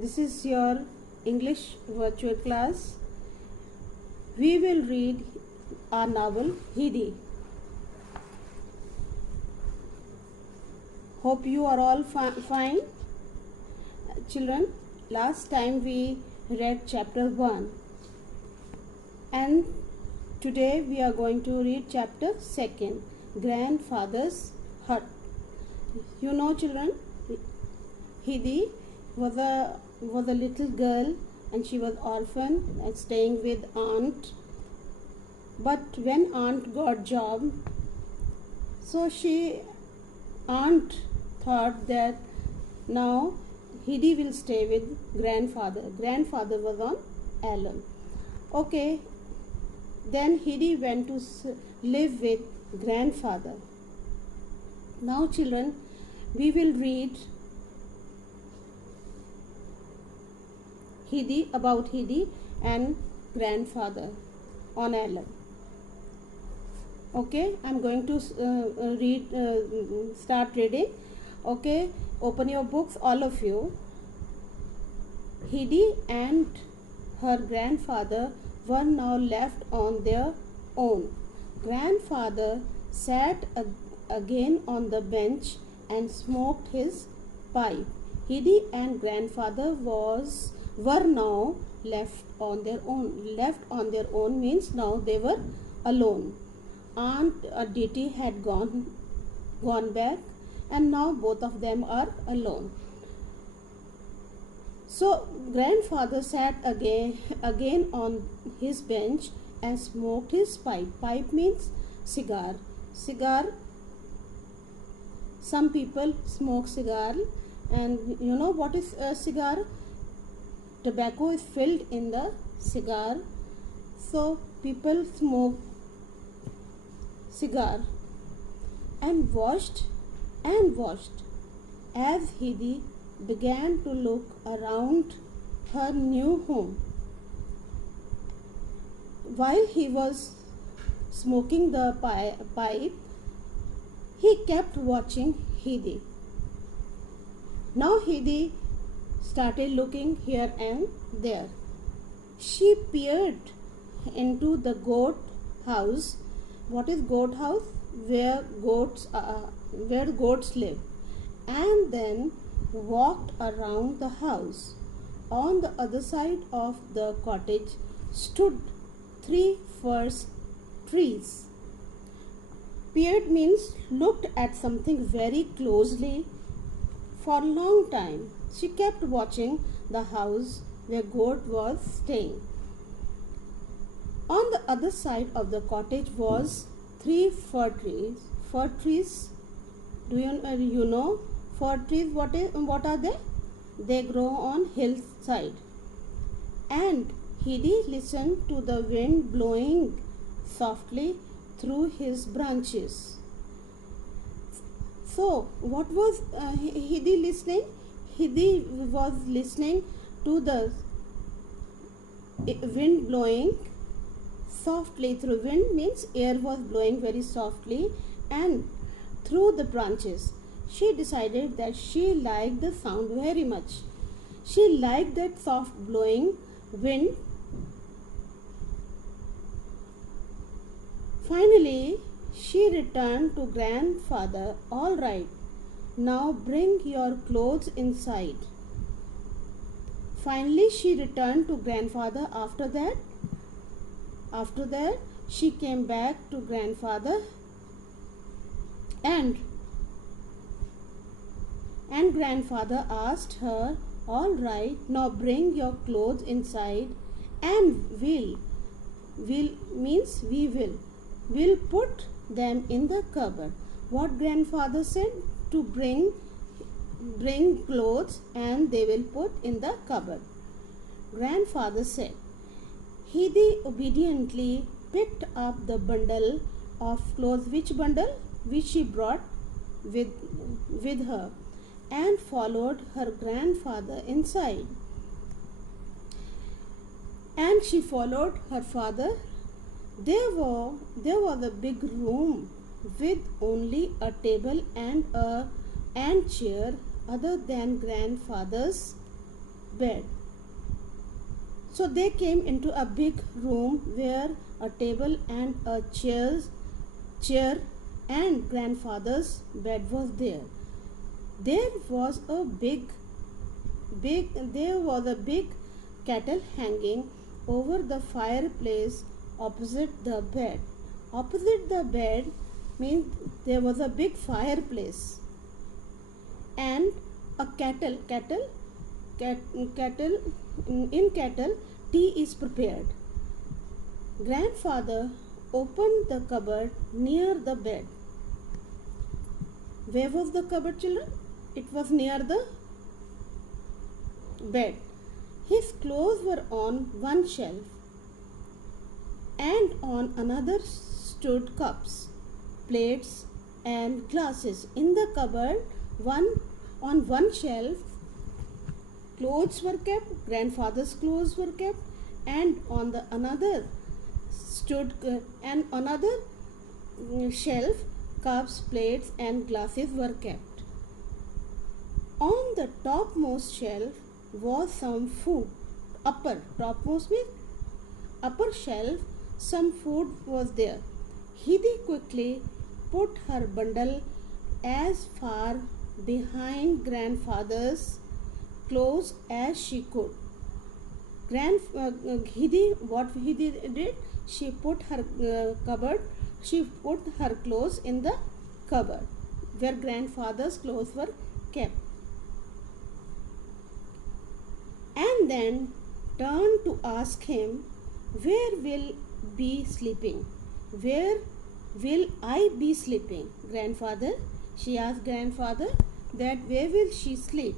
This is your English virtual class. We will read our novel Hidi. Hope you are all fine. Children, last time we read chapter 1 and today we are going to read chapter 2, Grandfather's Hut. You know, children, Hidi was a little girl and she was orphan and staying with aunt. But when aunt got job, so aunt thought that now Hidi will stay with grandfather. Grandfather was on Allen. Okay, then Hidi went to live with grandfather. Now children, we will read about Hidi and grandfather on Allen. Okay, I'm going to start reading. Okay, open your books, all of you. Hidi and her grandfather were now left on their own. Grandfather sat again on the bench and smoked his pipe. Hidi and grandfather were now left on their own. Left on their own means now they were alone. Aunt Diti had gone back and now both of them are alone. So grandfather sat again on his bench and smoked his pipe. Pipe means cigar. Some people smoke cigar, and you know what is a cigar? Tobacco is filled in the cigar, so people smoke cigar and watched as Hidi began to look around her new home. While he was smoking the pipe, he kept watching Hidi. Now Hidi started looking here and there. She peered into the goat house. What is goat house? Where goats live. And then walked around the house. On the other side of the cottage stood 3 fir trees. Peered means looked at something very closely for a long time. She kept watching the house where goat was staying. On the other side of the cottage was 3 fir trees. Fir trees, do you know? Fir trees, what are they? They grow on hillside. And Hidi listened to the wind blowing softly through his branches. So, what was Hidi listening? Hidi was listening to the wind blowing softly through. Wind means air was blowing very softly and through the branches. She decided that she liked the sound very much. She liked that soft blowing wind. Finally, she returned to grandfather. All right, now bring your clothes inside. Finally, she returned to grandfather. After that, she came back to grandfather and grandfather asked her, all right, now bring your clothes inside and we'll put them in the cupboard. What grandfather said? To bring clothes and they will put in the cupboard. Grandfather said. Hidi obediently picked up the bundle of clothes. Which bundle? Which she brought with her, and followed her grandfather inside. And she followed her father. There was a big room with only a table and a chair. Other than grandfather's bed. So they came into a big room where a table and a chair and grandfather's bed was there. There was a big kettle hanging over the fireplace opposite the bed. Opposite the bed means there was a big fireplace and a kettle in kettle tea is prepared. Grandfather opened the cupboard near the bed. Where was the cupboard, children? It was near the bed. His clothes were on one shelf and on another stood cups, plates and glasses. In the cupboard, on one shelf clothes were kept, grandfather's clothes were kept, and on the another shelf cups, plates and glasses were kept. On the topmost shelf was some food. Topmost means upper shelf, some food was there. Hidi quickly put her bundle as far behind grandfather's clothes as she could. What Hidi did, she put her clothes in the cupboard where grandfather's clothes were kept, and then turned to ask him, "Where will be sleeping? Where will I be sleeping, grandfather?" She asked grandfather that where will she sleep?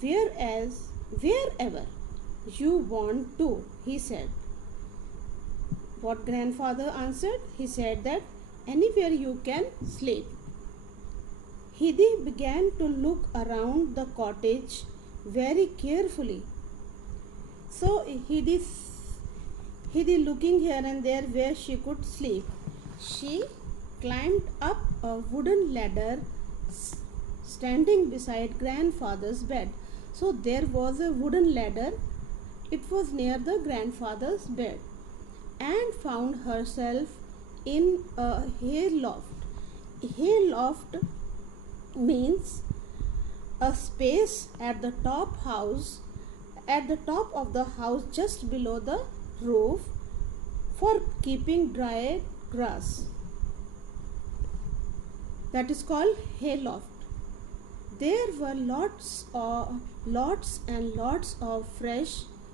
Wherever you want to, he said. What grandfather answered? He said that anywhere you can sleep. Hidi began to look around the cottage very carefully. So Hidi looking here and there where she could sleep. She climbed up a wooden ladder standing beside grandfather's bed. So there was a wooden ladder. It was near the grandfather's bed, and found herself in a hay loft. Hay loft means a space at the top of the house just below the roof for keeping dry grass. That is called hay loft. There were lots and lots of fresh,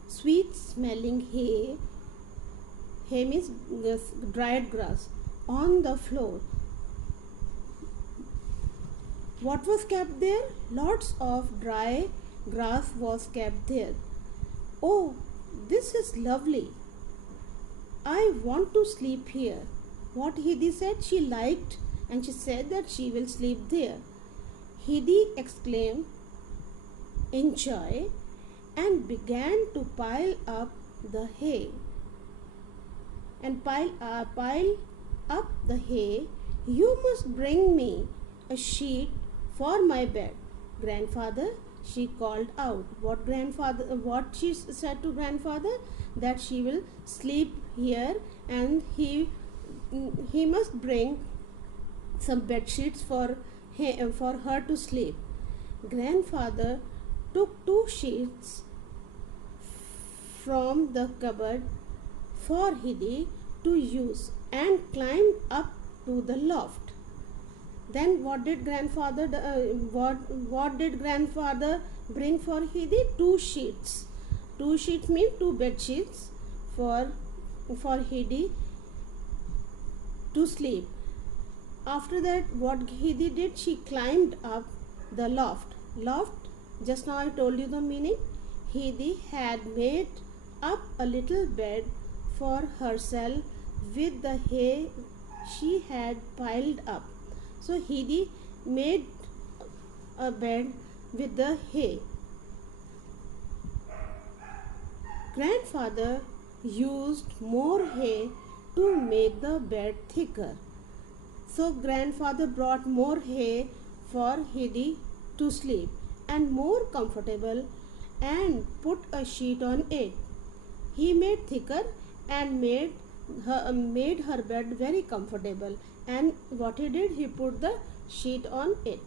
sweet smelling hay. Hay means dried grass on the floor. What was kept there? Lots of dry grass was kept there. "Oh, this is lovely. I want to sleep here." What Hidi said she liked, and she said that she will sleep there. Hidi exclaimed in joy and began to pile up the hay. Pile up the hay. "You must bring me a sheet for my bed, grandfather," she called out. What she said to grandfather? That she will sleep here, and he must bring some bed sheets for her to sleep. Grandfather took 2 sheets from the cupboard for Hidi to use and climbed up to the loft. Then what did grandfather bring for Hidi? 2 sheets. 2 sheets mean 2 bed sheets for Hidi to sleep. After that, what Hidi did, she climbed up the loft. Loft, just now I told you the meaning. Hidi had made up a little bed for herself with the hay she had piled up. So Hidi made a bed with the hay. Grandfather used more hay to make the bed thicker. So grandfather brought more hay for Hidi to sleep, and more comfortable and put a sheet on it. He made thicker and made her bed very comfortable. And what he did, he put the sheet on it.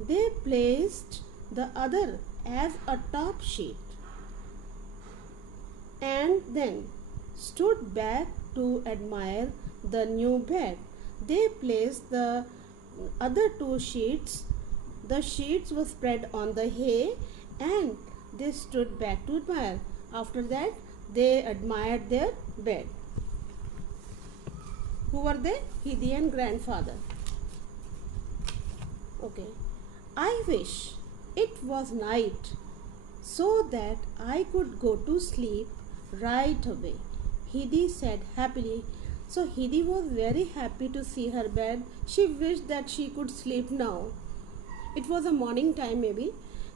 They placed the other as a top sheet and then stood back to admire the new bed. They placed the other two sheets. The sheets were spread on the hay and they stood back to admire. After that, they admired their bed. Who were they? Hidi and grandfather. Okay. I wish it was night so that I could go to sleep right away, Hidi said happily. So Hidi was very happy to see her bed. She wished that she could sleep now. It was a morning time maybe.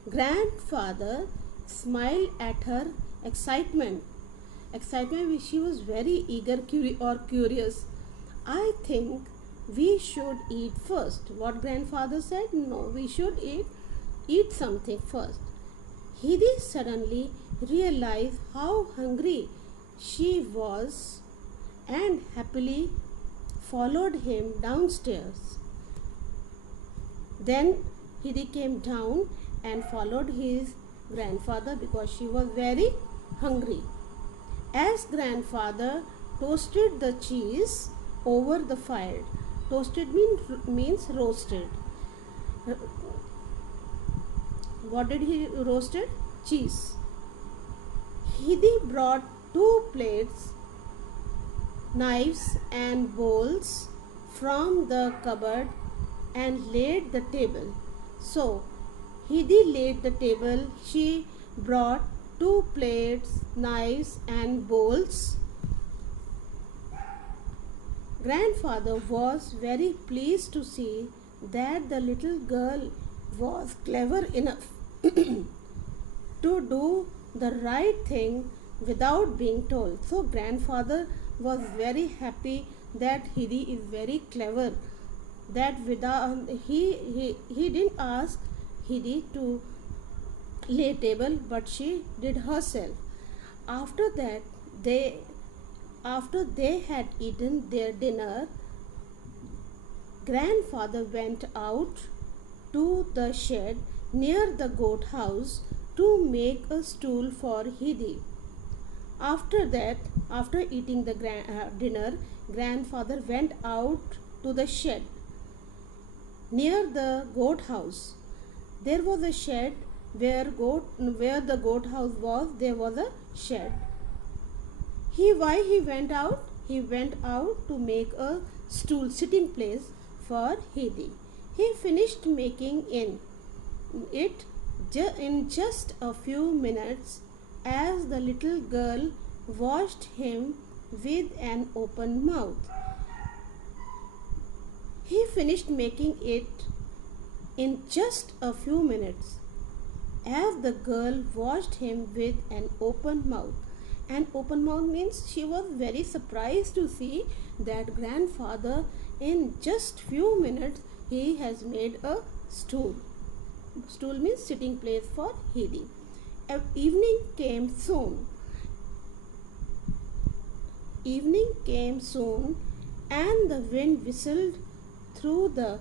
Grandfather smiled at her excitement. Excitement, she was very eager or curious. I think we should eat first. What grandfather said? No, we should eat something first. Hidi suddenly realized how hungry she was and happily followed him downstairs. Then Hidi came down and followed his grandfather because she was very hungry. As grandfather toasted the cheese over the fire, toasted means roasted. What did he roasted? Cheese. Hidi brought two plates, knives and bowls from the cupboard and laid the table. So Hidi laid the table. She brought two plates, knives and bowls. Grandfather was very pleased to see that the little girl was clever enough to do the right thing without being told. So grandfather was very happy that Hidi is very clever. That without he didn't ask Hidi to lay table, but she did herself. After that, after they had eaten their dinner, grandfather went out to the shed near the goat house to make a stool for Hidi. After that, after eating the dinner, grandfather went out to the shed near the goat house. There was a shed where the goat house was. There was a shed. Why he went out? He went out to make a stool, sitting place for Hidi. He finished making it in just a few minutes as the little girl watched him with an open mouth. He finished making it in just a few minutes as the girl watched him with an open mouth. An open mouth means she was very surprised to see that grandfather in just few minutes he has made a stool. Stool means sitting place for Hidi. Evening came soon. Evening came soon and the wind whistled through the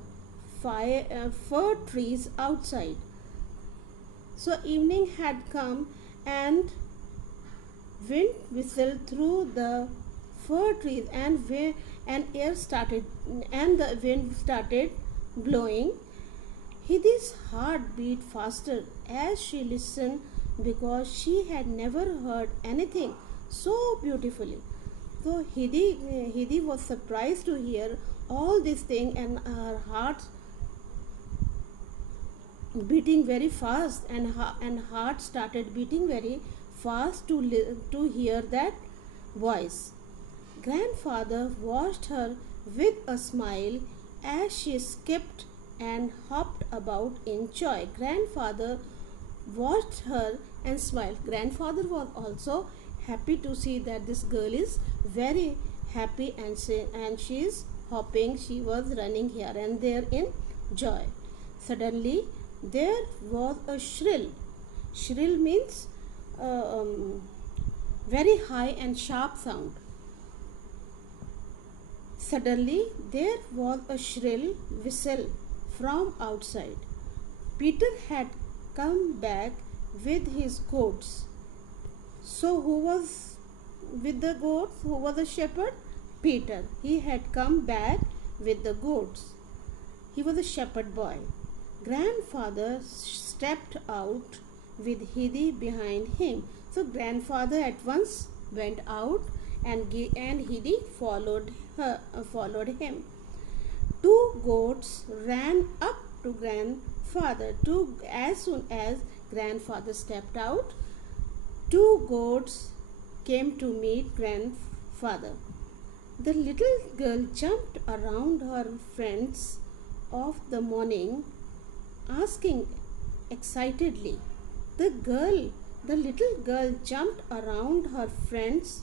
fir trees outside. So evening had come and wind whistled through the fir trees and the wind started blowing. Hidi's heart beat faster as she listened because she had never heard anything so beautifully. So Hidi was surprised to hear all this thing and her heart beating very fast and heart started beating very fast to hear that voice. Grandfather watched her with a smile as she skipped and hopped about in joy. Grandfather watched her and smiled. Grandfather was also happy to see that this girl is very happy and she is hopping. She was running here and there in joy. Suddenly there was a shrill Shrill means very high and sharp sound. Suddenly there was a shrill whistle from outside. Peter had come back with his goats. So who was with the goats? Who was the shepherd? Peter. He had come back with the goats. He was a shepherd boy. Grandfather stepped out with Hidi behind him. So grandfather at once went out and Hidi followed him. Two goats ran up to grandfather. As soon as grandfather stepped out, two goats came to meet grandfather. The little girl jumped around her friends of the morning, asking excitedly. The little girl jumped around her friends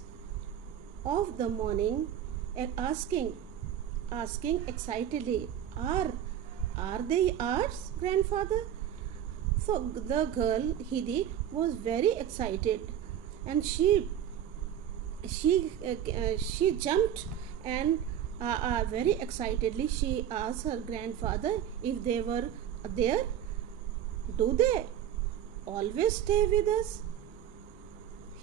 of the morning, asking excitedly, are they ours, grandfather? So the girl Hidi was very excited, and she jumped and very excitedly she asked her grandfather if they were there. Do they always stay with us?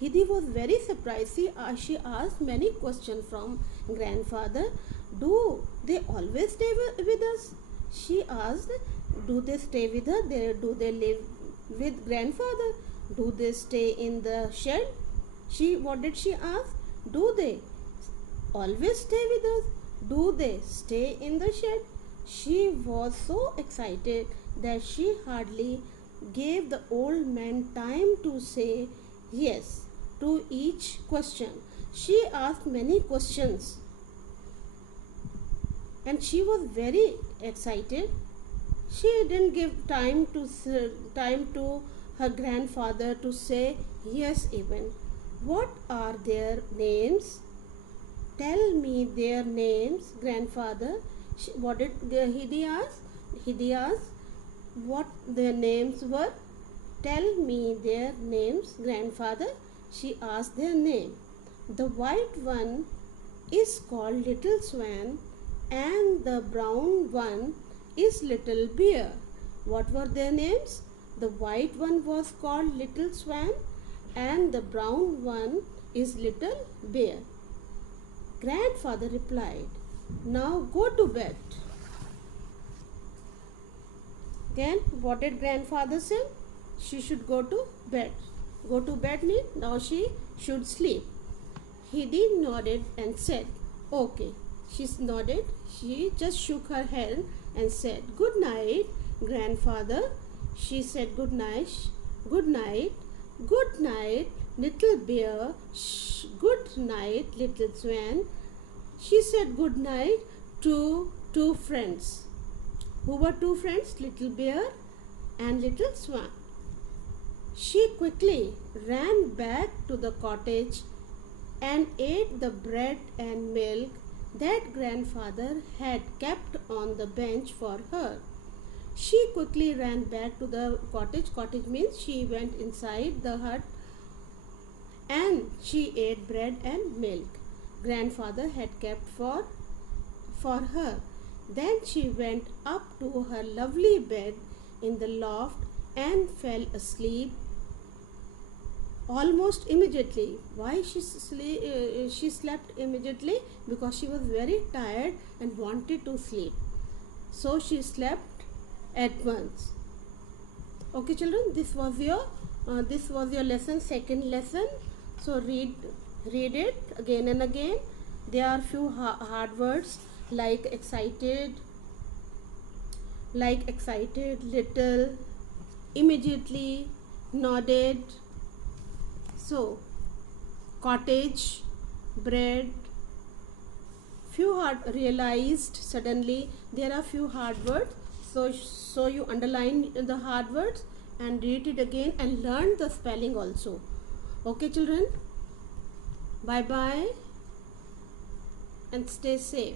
Hidi was very surprised. She asked many questions from grandfather. Do they always stay with us? She asked. Do they stay with her? Do they live with grandfather? Do they stay in the shed? What did she ask? Do they always stay with us? Do they stay in the shed? She was so excited that she hardly gave the old man time to say yes to each question. She asked many questions and she was very excited. She didn't give time to her grandfather to say yes even. What are their names? Tell me their names, grandfather. What did Hidi ask? Hidi asked what their names were. Tell me their names, grandfather. She asked their name. The white one is called Little Swan and the brown one is Little Bear. What were their names? The white one was called Little Swan and the brown one is Little Bear. Grandfather replied, now go to bed. Then what did grandfather say? She should go to bed. Go to bed means now she should sleep. Hidi nodded and said, okay. She nodded. She just shook her head and said, good night, grandfather. She said, good night. Good night. Good night, little bear. Good night, little swan. She said good night to two friends. Who were two friends? Little bear and little swan. She quickly ran back to the cottage and ate the bread and milk that grandfather had kept on the bench for her. She quickly ran back to the cottage. Cottage means she went inside the hut and she ate bread and milk grandfather had kept for her. Then she went up to her lovely bed in the loft and fell asleep almost immediately. Why she slept immediately? Because she was very tired and wanted to sleep. So she slept at once. Okay children, this was your lesson, second lesson. So read it again and again. There are few hard words like excited, little, immediately, nodded. So cottage, bread, few hard, realized, suddenly. There are few hard words. So you underline the hard words and read it again and learn the spelling also. Okay children, bye bye and stay safe.